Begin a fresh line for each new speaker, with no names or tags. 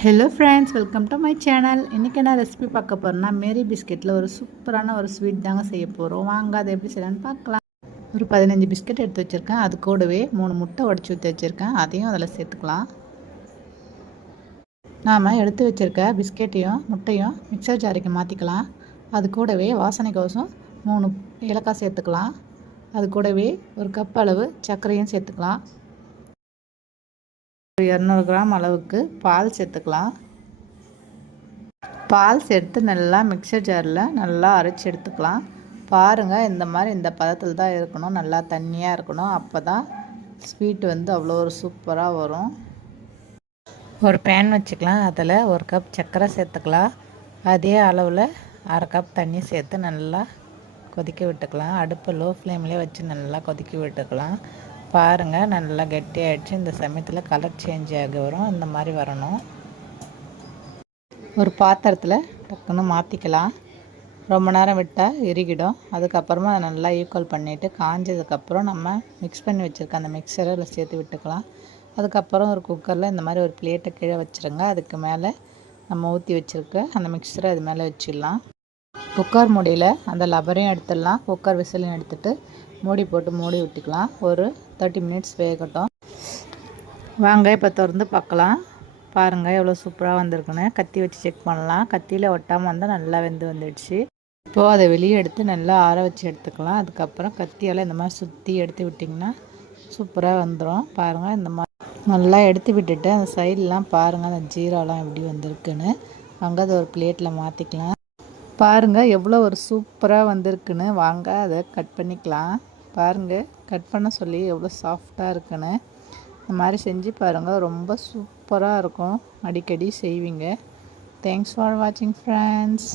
Hello friends welcome to my channel இன்றைக்கி என்ன recipe பார்க்க போகிறேன்னா மேரி பிஸ்கெட்டில் ஒரு சூப்பரான ஒரு ஸ்வீட் தாங்க செய்ய போகிறோம் வாங்க அதை எப்படி செய்யலான்னு பார்க்கலாம். ஒரு பதினஞ்சு பிஸ்கெட் எடுத்து வச்சுருக்கேன். அது கூடவே மூணு முட்டை உடச்சி ஊற்றி வச்சுருக்கேன். அதையும் அதில் சேர்த்துக்கலாம். நாம் எடுத்து வச்சுருக்க பிஸ்கெட்டையும் முட்டையும் மிக்சர் ஜாரிக்கு மாற்றிக்கலாம் அது கூடவே வாசனைக்கோசம் மூணு ஏலக்காய் சேர்த்துக்கலாம். அது கூடவே ஒரு கப் அளவு சர்க்கரையும் சேர்த்துக்கலாம். இரநூறு கிராம் அளவுக்கு பால் சேர்த்துக்கலாம். பால் சேர்த்து நல்லா மிக்சர் ஜாரில் நல்லா அரைச்சி எடுத்துக்கலாம். பாருங்கள் இந்த மாதிரி இந்த பதத்தில் தான் இருக்கணும். நல்லா தண்ணியாக இருக்கணும். அப்போ தான் ஸ்வீட் வந்து அவ்வளோ ஒரு சூப்பராக வரும். ஒரு பேன் வச்சுக்கலாம். அதில் ஒரு கப் சர்க்கரை சேர்த்துக்கலாம். அதே அளவில் அரை கப் தண்ணி சேர்த்து நல்லா கொதிக்க விட்டுக்கலாம். அடுப்பு லோ ஃப்ளேம்லேயே வச்சு நல்லா கொதிக்க விட்டுக்கலாம். பாருங்கள் நல்லா கெட்டியாகிடுச்சு இந்த சமயத்தில் கலர் சேஞ்ச் ஆகி வரும். இந்த மாதிரி வரணும். ஒரு பாத்திரத்தில் டக்குன்னு மாற்றிக்கலாம் ரொம்ப நேரம் விட்டால் இறுகிடும். அதுக்கப்புறமா அதை நல்லா ஈக்குவல் பண்ணிவிட்டு காஞ்சதுக்கப்புறம் நம்ம மிக்ஸ் பண்ணி வச்சுருக்க அந்த மிக்சரை அதில் சேர்த்து விட்டுக்கலாம். அதுக்கப்புறம் ஒரு குக்கரில் இந்த மாதிரி ஒரு பிளேட்டை கீழே வச்சுருங்க. அதுக்கு மேலே நம்ம ஊற்றி வச்சுருக்க அந்த மிக்சரை அது மேலே வச்சிடலாம். குக்கர் மூடியில் அந்த லப்பரையும் எடுத்துடலாம். குக்கர் விசிலையும் எடுத்துகிட்டு மூடி போட்டு மூடி விட்டுக்கலாம். ஒரு தேர்ட்டி மினிட்ஸ் வேகட்டும். வாங்க இப்போ திறந்து பார்க்கலாம். பாருங்கள் எவ்வளோ சூப்பராக வந்திருக்குன்னு. கத்தி வச்சு செக் பண்ணலாம். கத்தியில் ஒட்டாமல் வந்தால் நல்லா வெந்து வந்துடுச்சு. இப்போது அதை வெளியே எடுத்து நல்லா ஆற வச்சு எடுத்துக்கலாம். அதுக்கப்புறம் கத்தியால் இந்த மாதிரி சுற்றி எடுத்து விட்டிங்கன்னா சூப்பராக வந்துடும் பாருங்கள் இந்த மாதிரி நல்லா எடுத்து விட்டுட்டு அந்த சைட்லாம் பாருங்கள் அந்த ஜீராலாம் எப்படி வந்திருக்குன்னு. அங்கே அதை ஒரு பிளேட்டில் மாற்றிக்கலாம் பாருங்கள் எவ்வளோ ஒரு சூப்பராக வந்திருக்குன்னு. வாங்க அதை கட் பண்ணிக்கலாம். பாருங்கள் கட் பண்ண சொல்லி எவ்வளோ சாஃப்டாக இருக்குன்னு. இந்த மாதிரி செஞ்சு பாருங்கள் ரொம்ப சூப்பராக இருக்கும். அடிக்கடி செய்வீங்க. தேங்க்ஸ் ஃபார் வாட்சிங் ஃப்ரெண்ட்ஸ்